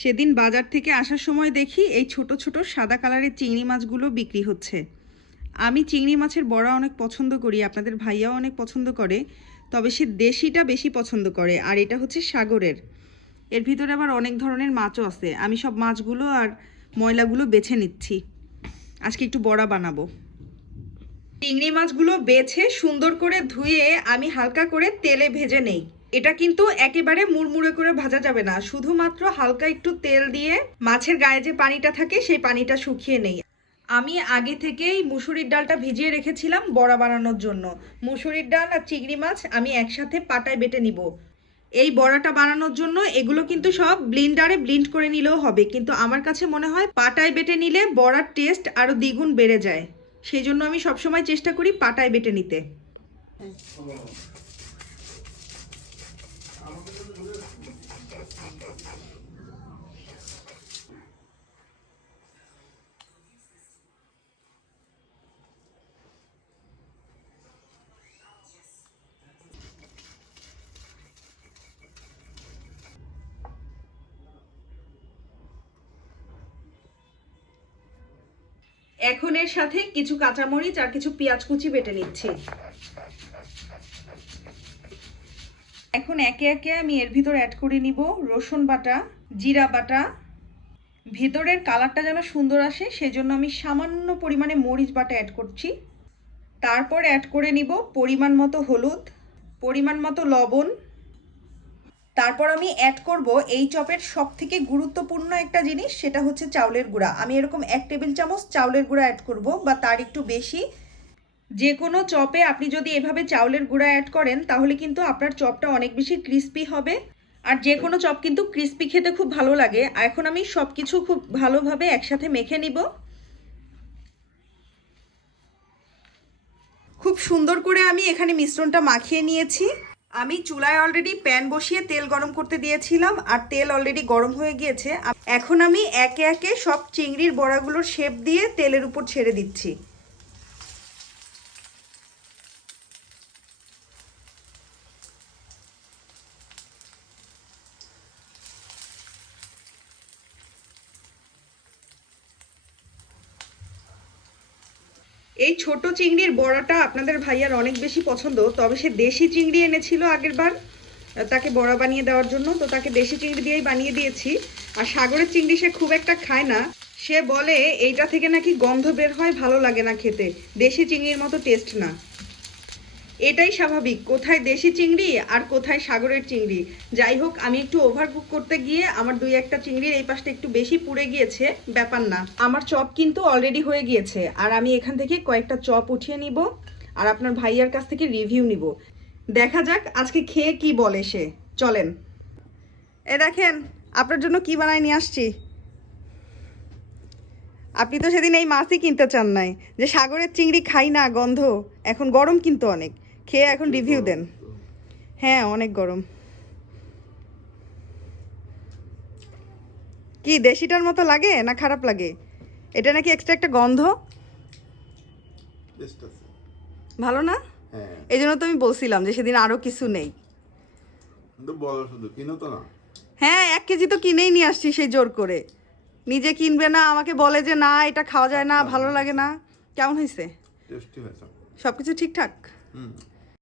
সেদিন বাজার থেকে আসার সময় দেখি এই ছোট ছোট সাদা কালারের চিংড়ি মাছগুলো বিক্রি হচ্ছে। আমি চিংড়ি মাছের বড়া অনেক পছন্দ করি, আপনাদের ভাইয়াও অনেক পছন্দ করে, তবে সে দেশিটা বেশি পছন্দ করে, আর এটা হচ্ছে সাগরের। এর ভিতরে আবার অনেক ধরনের মাছও আছে। আমি সব মাছগুলো আর ময়লাগুলো বেছে নিচ্ছি। আজকে একটু বড়া বানাবো। চিংড়ি মাছগুলো বেছে সুন্দর করে ধুয়ে আমি হালকা করে তেলে ভেজে নেই। এটা কিন্তু একেবারে মুড়মুড়ে করে ভাজা যাবে না। শুধুমাত্র হালকা একটু তেল দিয়ে মাছের গায়ে যে পানিটা থাকে, সেই পানিটা শুকিয়ে নেই। আমি আগে থেকেই মুসুরির ডালটা ভিজিয়ে রেখেছিলাম বড়া বানানোর জন্য। মুসুরির ডাল আর চিংড়ি মাছ আমি একসাথে পাটায় বেটে নিব। এই বড়াটা বানানোর জন্য এগুলো কিন্তু সব ব্লিন্ডারে ব্লিন্ড করে নিলেও হবে। কিন্তু আমার কাছে মনে হয় পাটায় বেটে নিলে বড়ার টেস্ট আরও দ্বিগুণ বেড়ে যায়। সেই জন্য আমি সবসময় চেষ্টা করি পাটায় বেটে নিতে। এখন এর সাথে কিছু কাঁচামরিচ আর কিছু পেঁয়াজ কুচি বেটে নিচ্ছি। এখন একে একে আমি এর ভিতর অ্যাড করে নিব। রসুন বাটা, জিরা বাটা। ভেতরের কালারটা যেন সুন্দর আসে, সেজন্য আমি সামান্য পরিমাণে মরিচ বাটা অ্যাড করছি। তারপর অ্যাড করে নিব পরিমাণ মতো হলুদ, পরিমাণ মতো লবণ। তারপর আমি অ্যাড করব এই চপের সব থেকে গুরুত্বপূর্ণ একটা জিনিস, সেটা হচ্ছে চাউলের গুঁড়া। আমি এরকম এক টেবিল চামচ চাউলের গুঁড়া অ্যাড করব, বা তার একটু বেশি। যে কোনো চপে আপনি যদি এভাবে চাউলের গুঁড়া অ্যাড করেন, তাহলে কিন্তু আপনার চপটা অনেক বেশি ক্রিস্পি হবে। আর যে কোনো চপ কিন্তু ক্রিস্পি খেতে খুব ভালো লাগে। এখন আমি সব কিছু খুব ভালোভাবে একসাথে মেখে নিব। খুব সুন্দর করে আমি এখানে মিশ্রণটা মাখিয়ে নিয়েছি। আমি চুলায় অলরেডি প্যান বসিয়ে তেল গরম করতে দিয়েছিলাম, আর তেল অলরেডি গরম হয়ে গিয়েছে। এখন আমি একে একে সব চিংড়ির বড়াগুলোর শেপ দিয়ে তেলের উপর ছেড়ে দিচ্ছি। এই ছোট চিংড়ির বড়াটা আপনাদের ভাইয়ার অনেক বেশি পছন্দ, তবে সে দেশি চিংড়ি এনেছিল আগের বার তাকে বড়া বানিয়ে দেওয়ার জন্য, তো তাকে দেশি চিংড়ি দিয়েই বানিয়ে দিয়েছি। আর সাগরের চিংড়ি সে খুব একটা খায় না। সে বলে, এইটা থেকে নাকি গন্ধ বের হয়, ভালো লাগে না খেতে। দেশি চিংড়ির মতো টেস্ট না। এটাই স্বাভাবিক, কোথায় দেশি চিংড়ি আর কোথায় সাগরের চিংড়ি। যাই হোক, আমি একটু ওভারকুক করতে গিয়ে আমার দুই একটা চিংড়ির এই পাশটা একটু বেশি পুড়ে গিয়েছে, ব্যাপার না। আমার চপ কিন্তু অলরেডি হয়ে গিয়েছে, আর আমি এখান থেকে কয়েকটা চপ উঠিয়ে নিব, আর আপনার ভাইয়ার কাছ থেকে রিভিউ নিব। দেখা যাক আজকে খেয়ে কি বলে সে। চলেন। এ দেখেন, আপনার জন্য কি বানায় নিয়ে আসছি? আপনি তো সেদিন এই মাছই কিনতে চান নাই, যে সাগরের চিংড়ি খাই না, গন্ধ। এখন গরম কিন্তু অনেক। খেয়ে এখন রিভিউ দেন। হ্যাঁ অনেক গরম। কি দেশিটার মতো লাগে না খারাপ লাগে? এটা নাকি এক্সট্রা একটা গন্ধ? ভালো না? হ্যাঁ। এই জন্য তো আমি বলছিলাম যে সেদিন আরও কিছু নেই। হ্যাঁ এক কেজি তো কিনেই নিয়ে আসছি সেই জোর করে। নিজে কিনবে না আমাকে বলে যে না এটা খাওয়া যায় না ভালো লাগে না। কেমন হয়েছে? টেস্টি হয়েছে। সব কিছু ঠিকঠাক? হুম।